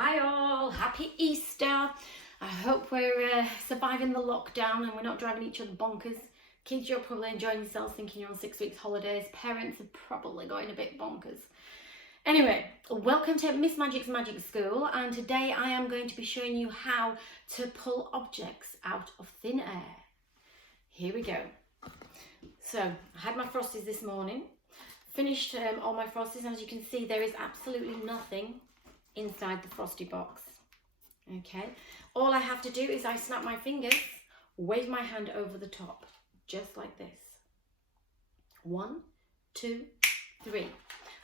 Hi all, happy Easter. I hope we're surviving the lockdown and we're not driving each other bonkers. Kids, you're probably enjoying yourselves thinking you're on 6 weeks holidays. Parents are probably going a bit bonkers. Anyway, welcome to Miss Magic's Magic School, and today I am going to be showing you how to pull objects out of thin air. Here we go. So, I had my Frosties this morning, finished all my Frosties, and as you can see there is absolutely nothing inside the Frosty box. Okay, all I have to do is I snap my fingers, wave my hand over the top, just like this. 1, 2, 3.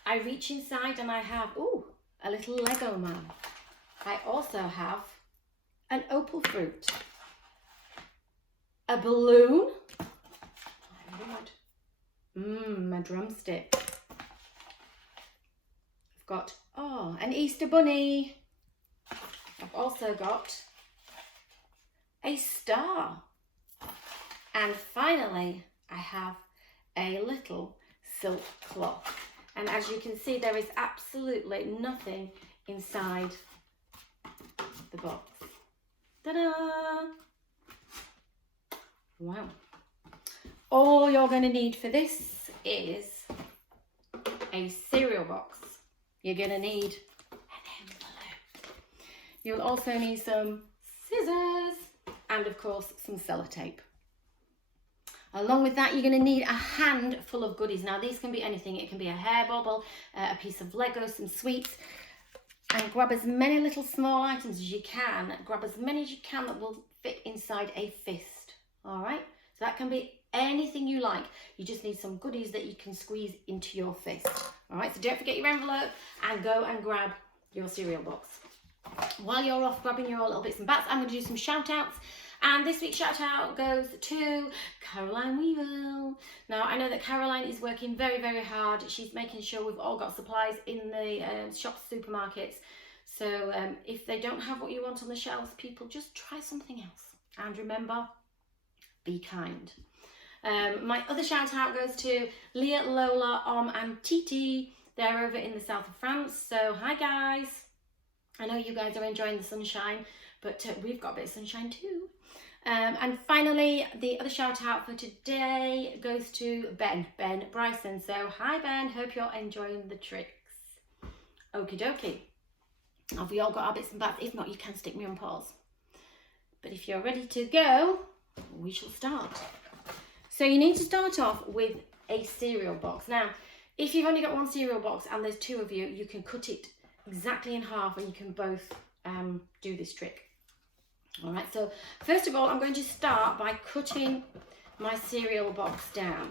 I reach inside and I have, a little Lego man. I also have an opal fruit, a balloon, my drumstick. I've got, an Easter bunny. I've also got a star. And finally, I have a little silk cloth. And as you can see, there is absolutely nothing inside the box. Ta-da! Wow. All you're going to need for this is a cereal box. You're going to need an envelope. You'll also need some scissors and, of course, some sellotape. Along with that, you're going to need a handful of goodies. Now, these can be anything. It can be a hair bobble, a piece of Lego, some sweets. And grab as many little small items as you can. Grab as many as you can that will fit inside a fist. All right? So that can be anything you like. You just need some goodies that you can squeeze into your fist. All right? So don't forget your envelope and go and grab your cereal box. While you're off grabbing your little bits and bats, I'm going to do some shout outs. And this week's shout out goes to Caroline Weevil. Now, I know that Caroline is working very, very hard. She's making sure we've all got supplies in the shops, supermarkets. So if they don't have what you want on the shelves, people, just try something else. And remember, be kind. My other shout out goes to Leah, Lola, and Titi. They're over in the south of France. So hi guys. I know you guys are enjoying the sunshine, but we've got a bit of sunshine too. And finally, the other shout out for today goes to Ben Bryson. So hi Ben, hope you're enjoying the tricks. Okie dokie. Have we all got our bits and bats? If not, you can stick me on pause. But if you're ready to go, we shall start. So you need to start off with a cereal box. Now, if you've only got one cereal box and there's two of you, you can cut it exactly in half and you can both do this trick. All right, so first of all, I'm going to start by cutting my cereal box down.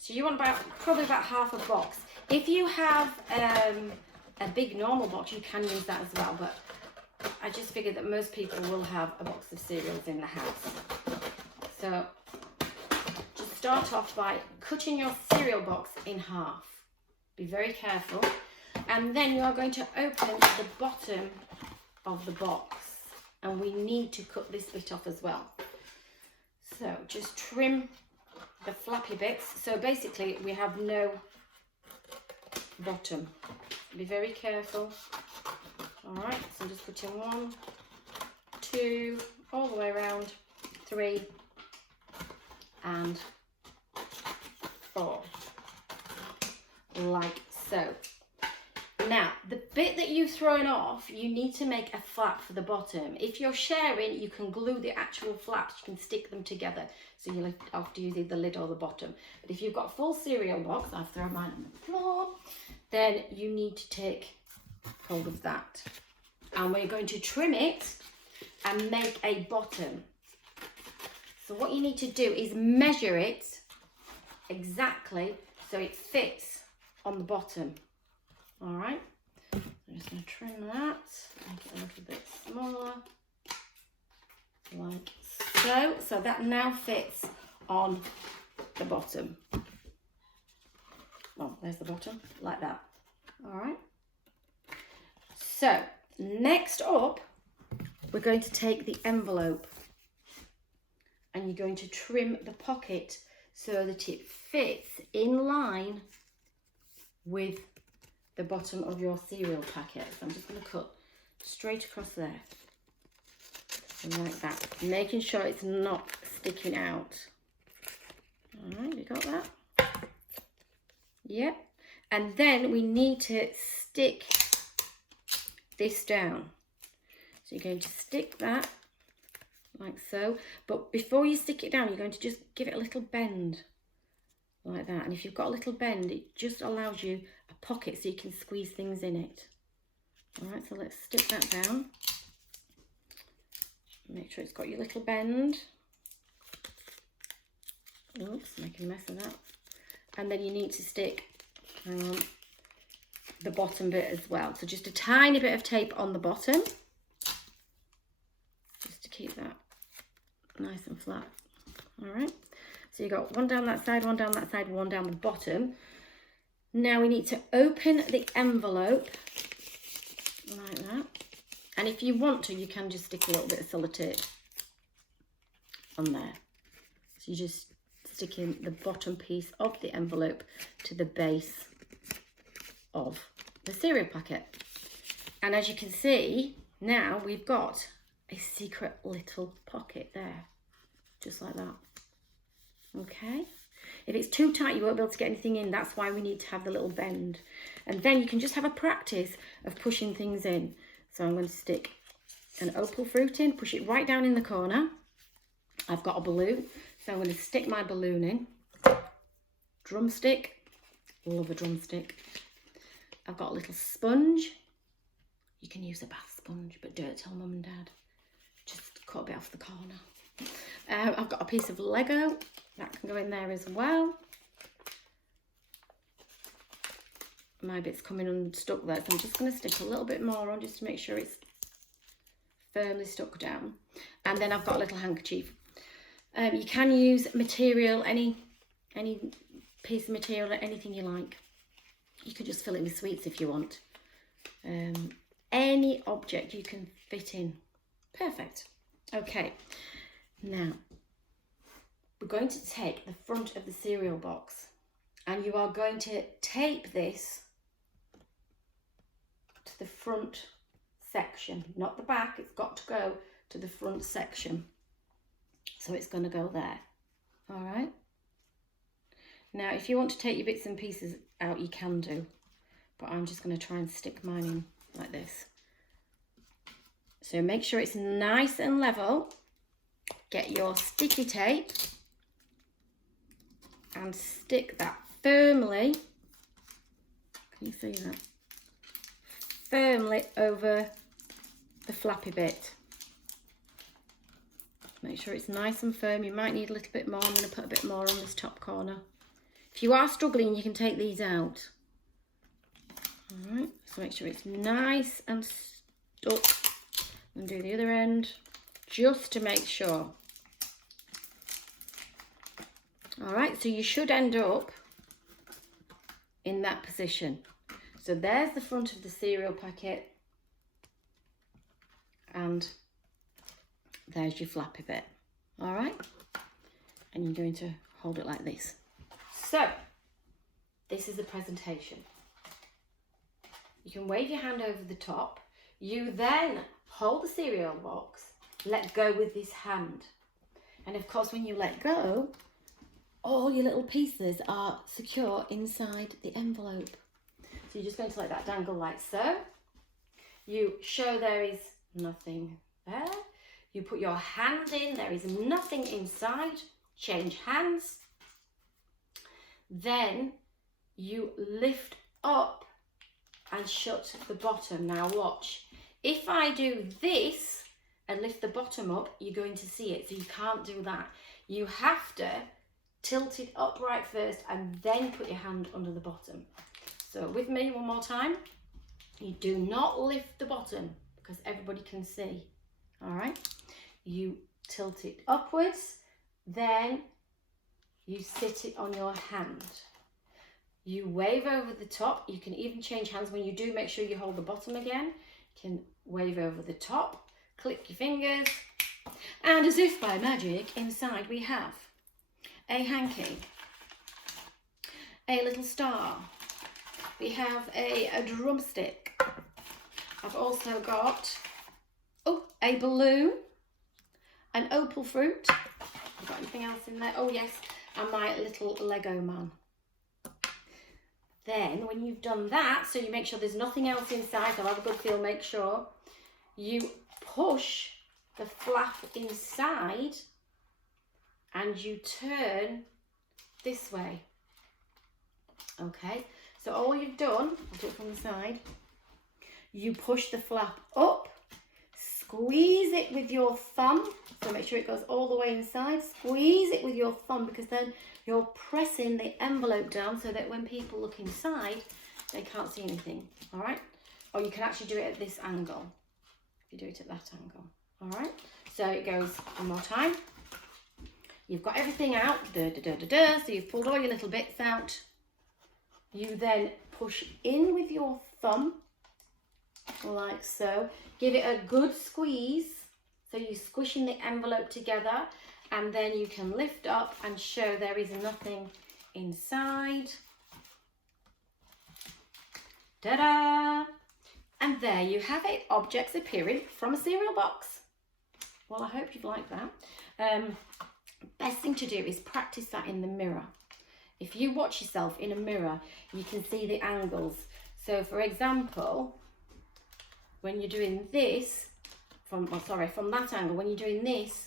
So you want probably about half a box. If you have a big normal box, you can use that as well, but I just figured that most people will have a box of cereals in the house. So just start off by cutting your cereal box in half. Be very careful. And then you are going to open the bottom of the box. And we need to cut this bit off as well. So just trim the flappy bits. So basically we have no bottom. Be very careful. All right, so I'm just putting 1, 2, all the way around, 3, and 4, like so. Now, the bit that you've thrown off, you need to make a flap for the bottom. If you're sharing, you can glue the actual flaps, you can stick them together. So you have to use either the lid or the bottom. But if you've got a full cereal box, I've thrown mine on the floor, then you need to take hold of that. And we're going to trim it and make a bottom. So what you need to do is measure it exactly so it fits on the bottom. All right, I'm just going to trim that, make it a little bit smaller, like so. So that now fits on the bottom. Oh, there's the bottom, like that. All right. So next up, we're going to take the envelope and you're going to trim the pocket so that it fits in line with the bottom of your cereal packet. So I'm just going to cut straight across there. Like that. Making sure it's not sticking out. All right, you got that? Yep. And then we need to stick this down. So you're going to stick that like so. But before you stick it down, you're going to just give it a little bend like that. And if you've got a little bend, it just allows you a pocket so you can squeeze things in it. All right, so let's stick that down. Make sure it's got your little bend. Oops, making a mess of that. And then you need to stick the bottom bit as well. So just a tiny bit of tape on the bottom, just to keep that nice and flat. All right, so you got one down that side, one down that side, one down the bottom. Now we need to open the envelope like that. And if you want to, you can just stick a little bit of sellotape on there. So you just stick in the bottom piece of the envelope to the base of the cereal packet. And as you can see, now we've got a secret little pocket there, just like that. Okay. If it's too tight, you won't be able to get anything in. That's why we need to have the little bend. And then you can just have a practice of pushing things in. So I'm going to stick an opal fruit in, push it right down in the corner. I've got a balloon, so I'm going to stick my balloon in. Drumstick, love a drumstick. I've got a little sponge. You can use a bath sponge, but don't tell mum and dad. Just cut a bit off the corner. I've got a piece of Lego that can go in there as well. My bit's coming unstuck there, so I'm just going to stick a little bit more on just to make sure it's firmly stuck down. And then I've got a little handkerchief. You can use material, any piece of material, anything you like. You can just fill it with sweets if you want. Any object you can fit in. Perfect. Okay, now we're going to take the front of the cereal box and you are going to tape this to the front section, not the back. It's got to go to the front section. So it's going to go there. All right. Now, if you want to take your bits and pieces out, you can do. But I'm just going to try and stick mine in like this. So make sure it's nice and level. Get your sticky tape and stick that firmly. Can you see that? Firmly over the flappy bit. Make sure it's nice and firm. You might need a little bit more. I'm going to put a bit more on this top corner. If you are struggling, you can take these out. All right, so make sure it's nice and stuck. And do the other end just to make sure. All right, so you should end up in that position. So there's the front of the cereal packet and there's your flappy bit. All right, and you're going to hold it like this. So this is the presentation. You can wave your hand over the top. You then hold the cereal box, let go with this hand. And of course, when you let go, all your little pieces are secure inside the envelope. So you're just going to let that dangle like so. You show there is nothing there. You put your hand in, there is nothing inside. Change hands. Then you lift up and shut the bottom. Now watch. If I do this and lift the bottom up, you're going to see it. So you can't do that. You have to tilt it upright first and then put your hand under the bottom. So with me one more time. You do not lift the bottom because everybody can see. All right. You tilt it upwards. Then you sit it on your hand. You wave over the top. You can even change hands. When you do, make sure you hold the bottom again. You can wave over the top, click your fingers, and as if by magic, inside we have a hanky, a little star, we have a drumstick, I've also got, a balloon, an opal fruit. Have got anything else in there? Oh yes, and my little Lego man. Then when you've done that, so you make sure there's nothing else inside, so have a good feel, make sure you push the flap inside and you turn this way. Okay, so all you've done, I'll do it from the side, you push the flap up, squeeze it with your thumb, so make sure it goes all the way inside, squeeze it with your thumb, because then you're pressing the envelope down so that when people look inside, they can't see anything, all right? Or you can actually do it at this angle, if you do it at that angle, all right? So it goes one more time. You've got everything out, so you've pulled all your little bits out. You then push in with your thumb, like so. Give it a good squeeze, so you're squishing the envelope together, and then you can lift up and show there is nothing inside. Ta-da! And there you have it, objects appearing from a cereal box. Well, I hope you've liked that. Best thing to do is practice that in the mirror. If you watch yourself in a mirror, you can see the angles. So for example, when you're doing this, from that angle, when you're doing this,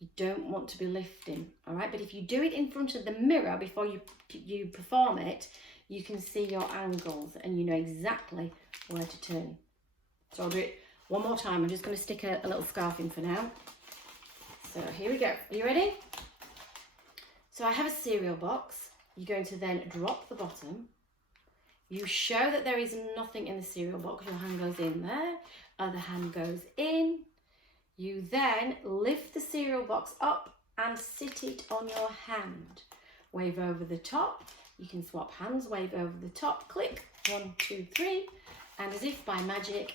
you don't want to be lifting, all right? But if you do it in front of the mirror before you perform it, you can see your angles and you know exactly where to turn. So I'll do it one more time. I'm just going to stick a little scarf in for now. So here we go. Are you ready? So I have a cereal box. You're going to then drop the bottom. You show that there is nothing in the cereal box. Your hand goes in there. Other hand goes in. You then lift the cereal box up and sit it on your hand. Wave over the top. You can swap hands. Wave over the top. Click. 1, 2, 3. And as if by magic,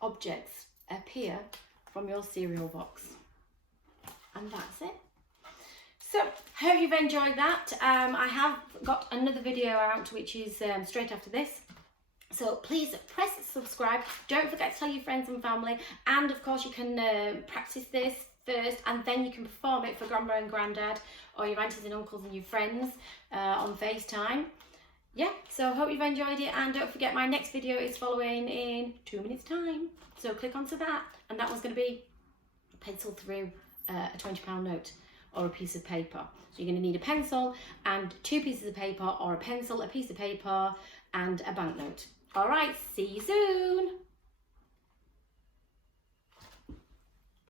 objects appear from your cereal box. And that's it. So, hope you've enjoyed that. I have got another video out which is straight after this. So please press subscribe. Don't forget to tell your friends and family. And of course you can practice this first and then you can perform it for Grandma and Grandad or your aunties and uncles and your friends on FaceTime. Yeah, so hope you've enjoyed it, and don't forget my next video is following in 2 minutes time. So click onto that, and that one's going to be pencil through a £20 note or a piece of paper. So you're going to need a pencil and 2 pieces of paper, or a pencil, a piece of paper and a banknote. All right, see you soon.